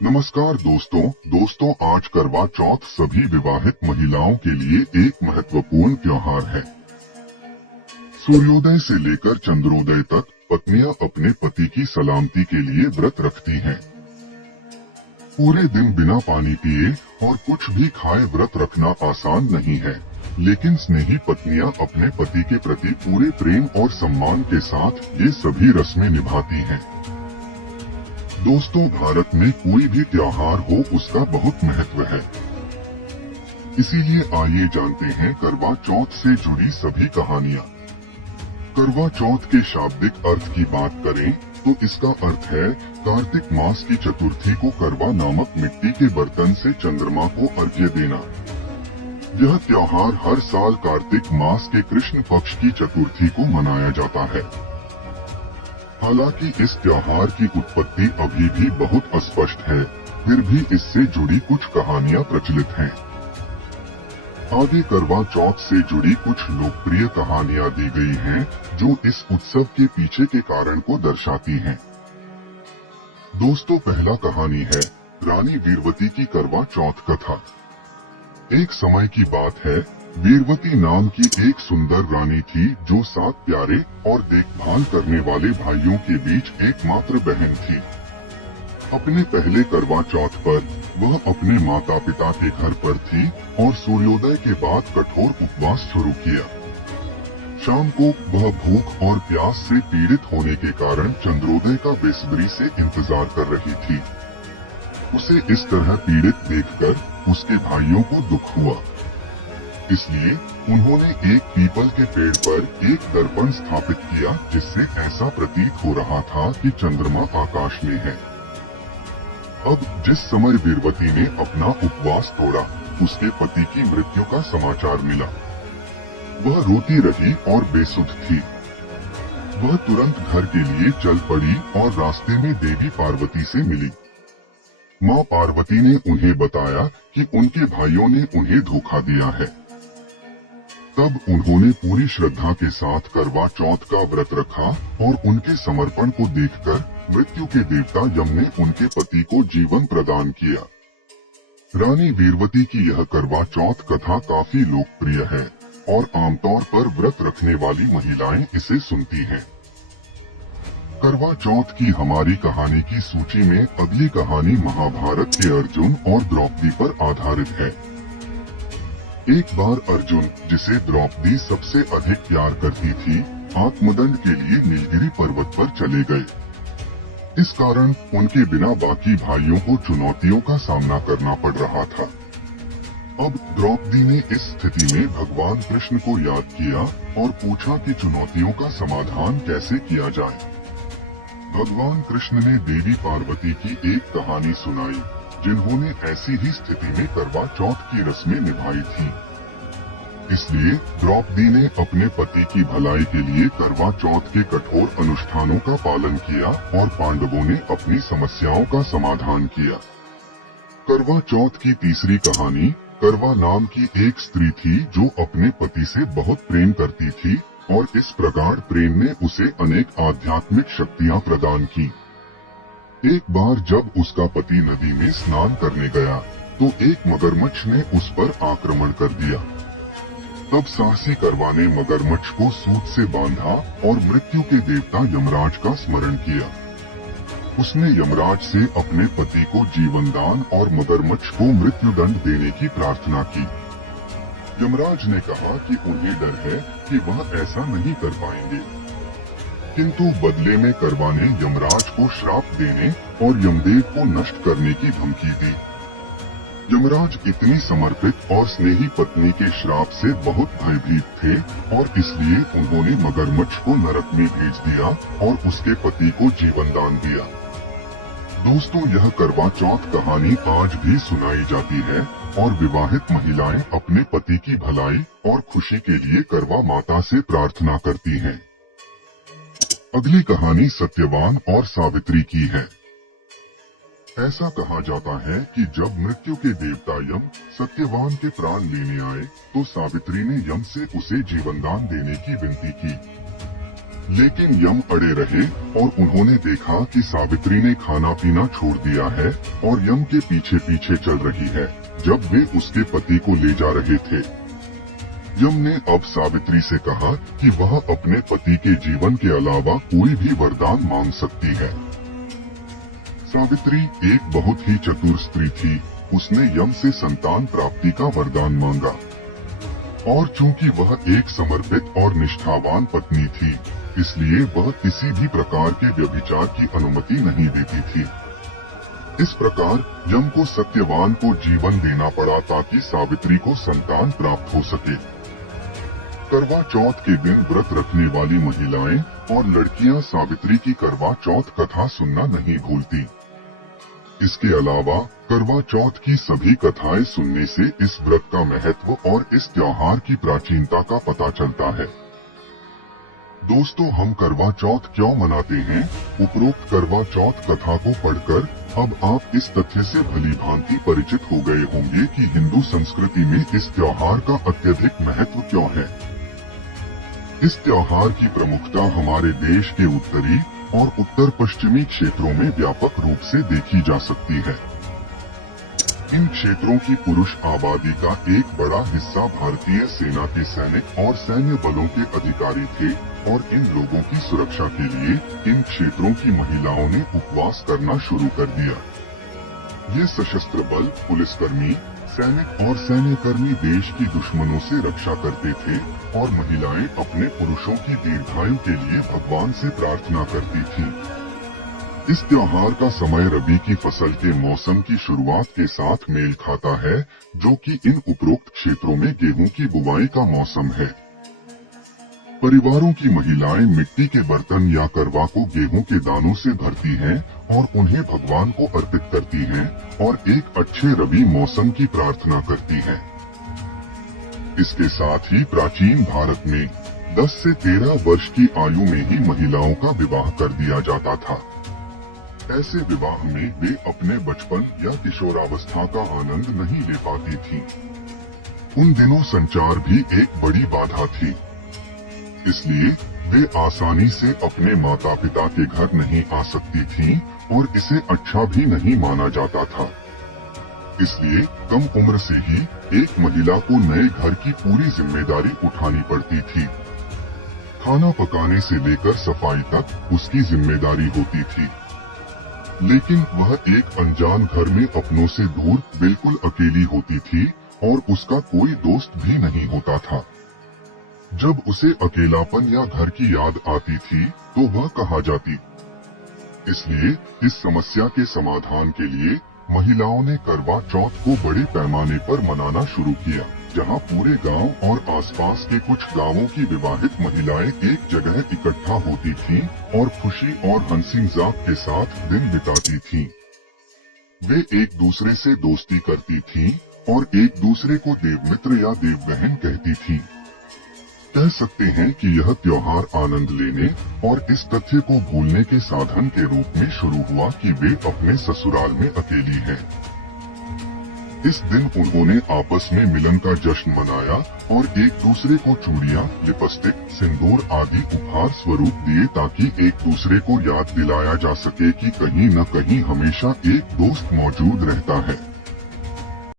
नमस्कार दोस्तों आज करवा चौथ सभी विवाहित महिलाओं के लिए एक महत्वपूर्ण त्योहार है। सूर्योदय से लेकर चंद्रोदय तक पत्नियां अपने पति की सलामती के लिए व्रत रखती हैं। पूरे दिन बिना पानी पिए और कुछ भी खाए व्रत रखना आसान नहीं है, लेकिन स्नेही पत्नियां अपने पति के प्रति पूरे प्रेम और सम्मान के साथ ये सभी रस्में निभाती हैं। दोस्तों, भारत में कोई भी त्योहार हो उसका बहुत महत्व है। इसीलिए आइए जानते हैं करवा चौथ से जुड़ी सभी कहानियां। करवा चौथ के शाब्दिक अर्थ की बात करें तो इसका अर्थ है कार्तिक मास की चतुर्थी को करवा नामक मिट्टी के बर्तन से चंद्रमा को अर्घ्य देना। यह त्योहार हर साल कार्तिक मास के कृष्ण पक्ष की चतुर्थी को मनाया जाता है। हालांकि इस त्योहार की उत्पत्ति अभी भी बहुत अस्पष्ट है, फिर भी इससे जुड़ी कुछ कहानियां प्रचलित हैं। आगे करवा चौथ से जुड़ी कुछ लोकप्रिय कहानियां दी गई हैं, जो इस उत्सव के पीछे के कारण को दर्शाती हैं। दोस्तों, पहला कहानी है रानी वीरवती की करवा चौथ कथा। एक समय की बात है, वीरवती नाम की एक सुंदर रानी थी जो 7 प्यारे और देखभाल करने वाले भाइयों के बीच एकमात्र बहन थी। अपने पहले करवा चौथ पर वह अपने माता पिता के घर पर थी और सूर्योदय के बाद कठोर उपवास शुरू किया। शाम को वह भूख और प्यास से पीड़ित होने के कारण चंद्रोदय का बेसब्री से इंतजार कर रही थी। उसे इस तरह पीड़ित देखकर उसके भाइयों को दुख हुआ, इसलिए उन्होंने एक पीपल के पेड़ पर एक दर्पण स्थापित किया, जिससे ऐसा प्रतीत हो रहा था कि चंद्रमा आकाश में है। अब जिस समय वीरवती ने अपना उपवास तोड़ा, उसके पति की मृत्यु का समाचार मिला। वह रोती रही और बेसुध थी। वह तुरंत घर के लिए चल पड़ी और रास्ते में देवी पार्वती से मिली। माँ पार्वती ने उन्हें बताया कि उनके भाइयों ने उन्हें धोखा दिया है। तब उन्होंने पूरी श्रद्धा के साथ करवा चौथ का व्रत रखा और उनके समर्पण को देखकर मृत्यु के देवता यम ने उनके पति को जीवन प्रदान किया। रानी वीरवती की यह करवा चौथ कथा काफी लोकप्रिय है और आमतौर पर व्रत रखने वाली महिलाएं इसे सुनती हैं। करवा चौथ की हमारी कहानी की सूची में अगली कहानी महाभारत के अर्जुन और द्रौपदी पर आधारित है। एक बार अर्जुन, जिसे द्रौपदी सबसे अधिक प्यार करती थी, आत्मदंड के लिए नीलगिरी पर्वत पर चले गए। इस कारण उनके बिना बाकी भाइयों को चुनौतियों का सामना करना पड़ रहा था। अब द्रौपदी ने इस स्थिति में भगवान कृष्ण को याद किया और पूछा कि चुनौतियों का समाधान कैसे किया जाए। भगवान कृष्ण ने देवी पार्वती की एक कहानी सुनाई, जिन्होंने ऐसी ही स्थिति में करवा चौथ की रस्में निभाई थी। इसलिए द्रौपदी ने अपने पति की भलाई के लिए करवा चौथ के कठोर अनुष्ठानों का पालन किया और पांडवों ने अपनी समस्याओं का समाधान किया। करवा चौथ की तीसरी कहानी करवा नाम की एक स्त्री थी जो अपने पति से बहुत प्रेम करती थी और इस प्रगाढ़ प्रेम ने उसे अनेक आध्यात्मिक शक्तियां प्रदान की। एक बार जब उसका पति नदी में स्नान करने गया तो एक मगरमच्छ ने उस पर आक्रमण कर दिया। तब साहसी करवा ने मगरमच्छ को सूत से बांधा और मृत्यु के देवता यमराज का स्मरण किया। उसने यमराज से अपने पति को जीवन दान और मगरमच्छ को मृत्युदंड देने की प्रार्थना की। यमराज ने कहा कि उन्हें डर है कि वह ऐसा नहीं कर पाएंगे, किंतु बदले में करवा ने यमराज को श्राप देने और यमदेव को नष्ट करने की धमकी दी। यमराज इतनी समर्पित और स्नेही पत्नी के श्राप से बहुत भयभीत थे और इसलिए उन्होंने मगरमच्छ को नरक में भेज दिया और उसके पति को जीवन दान दिया। दोस्तों, यह करवा चौथ कहानी आज भी सुनाई जाती है और विवाहित महिलाएं अपने पति की भलाई और खुशी के लिए करवा माता से प्रार्थना करती हैं। अगली कहानी सत्यवान और सावित्री की है। ऐसा कहा जाता है कि जब मृत्यु के देवता यम सत्यवान के प्राण लेने आए तो सावित्री ने यम से उसे जीवनदान देने की विनती की। लेकिन यम अड़े रहे और उन्होंने देखा कि सावित्री ने खाना पीना छोड़ दिया है और यम के पीछे पीछे चल रही है जब वे उसके पति को ले जा रहे थे। यम ने अब सावित्री से कहा कि वह अपने पति के जीवन के अलावा कोई भी वरदान मांग सकती है। सावित्री एक बहुत ही चतुर स्त्री थी। उसने यम से संतान प्राप्ति का वरदान मांगा और चूंकि वह एक समर्पित और निष्ठावान पत्नी थी, इसलिए वह किसी भी प्रकार के व्यभिचार की अनुमति नहीं देती थी। इस प्रकार यम को सत्यवान को जीवन देना पड़ा ताकि सावित्री को संतान प्राप्त हो सके। करवा चौथ के दिन व्रत रखने वाली महिलाएं और लड़कियां सावित्री की करवा चौथ कथा सुनना नहीं भूलती। इसके अलावा करवा चौथ की सभी कथाएं सुनने से इस व्रत का महत्व और इस त्योहार की प्राचीनता का पता चलता है। दोस्तों, हम करवा चौथ क्यों मनाते हैं? उपरोक्त करवा चौथ कथा को पढ़कर अब आप इस तथ्य से भली भांति परिचित हो गए होंगे कि हिंदू संस्कृति में इस त्योहार का अत्यधिक महत्व क्यों है। इस त्योहार की प्रमुखता हमारे देश के उत्तरी और उत्तर पश्चिमी क्षेत्रों में व्यापक रूप से देखी जा सकती है। इन क्षेत्रों की पुरुष आबादी का एक बड़ा हिस्सा भारतीय सेना के सैनिक और सैन्य बलों के अधिकारी थे और इन लोगों की सुरक्षा के लिए इन क्षेत्रों की महिलाओं ने उपवास करना शुरू कर दिया। ये सशस्त्र बल, पुलिसकर्मी, सैनिक और सैन्यकर्मी देश की दुश्मनों से रक्षा करते थे और महिलाएं अपने पुरुषों की दीर्घायु के लिए भगवान से प्रार्थना करती थीं। इस त्योहार का समय रबी की फसल के मौसम की शुरुआत के साथ मेल खाता है, जो कि इन उपरोक्त क्षेत्रों में गेहूं की बुवाई का मौसम है। परिवारों की महिलाएं मिट्टी के बर्तन या करवा को गेहूं के दानों से भरती हैं और उन्हें भगवान को अर्पित करती हैं और एक अच्छे रबी मौसम की प्रार्थना करती हैं। इसके साथ ही प्राचीन भारत में 10 से 13 वर्ष की आयु में ही महिलाओं का विवाह कर दिया जाता था। ऐसे विवाह में वे अपने बचपन या किशोरावस्था का आनंद नहीं ले पाती थीं। उन दिनों संचार भी एक बड़ी बाधा थी, इसलिए वे आसानी से अपने माता पिता के घर नहीं आ सकती थीं और इसे अच्छा भी नहीं माना जाता था। इसलिए कम उम्र से ही एक महिला को नए घर की पूरी जिम्मेदारी उठानी पड़ती थी। खाना पकाने से लेकर सफाई तक उसकी जिम्मेदारी होती थी। लेकिन वह एक अनजान घर में अपनों से दूर बिल्कुल अकेली होती थी और उसका कोई दोस्त भी नहीं होता था। जब उसे अकेलापन या घर की याद आती थी तो वह कहाँ जाती। इसलिए इस समस्या के समाधान के लिए महिलाओं ने करवा चौथ को बड़े पैमाने पर मनाना शुरू किया, जहां पूरे गांव और आसपास के कुछ गांवों की विवाहित महिलाएं एक जगह इकट्ठा होती थीं और खुशी और हंसी मजाक के साथ दिन बिताती थीं। वे एक दूसरे से दोस्ती करती थीं और एक दूसरे को देवमित्र या देव बहन कहती थीं। कह सकते हैं कि यह त्योहार आनंद लेने और इस तथ्य को भूलने के साधन के रूप में शुरू हुआ कि वे अपने ससुराल में अकेली हैं। इस दिन उन्होंने आपस में मिलन का जश्न मनाया और एक दूसरे को चूड़ियां, लिपस्टिक, सिंदूर आदि उपहार स्वरूप दिए ताकि एक दूसरे को याद दिलाया जा सके कि कहीं न कहीं हमेशा एक दोस्त मौजूद रहता है।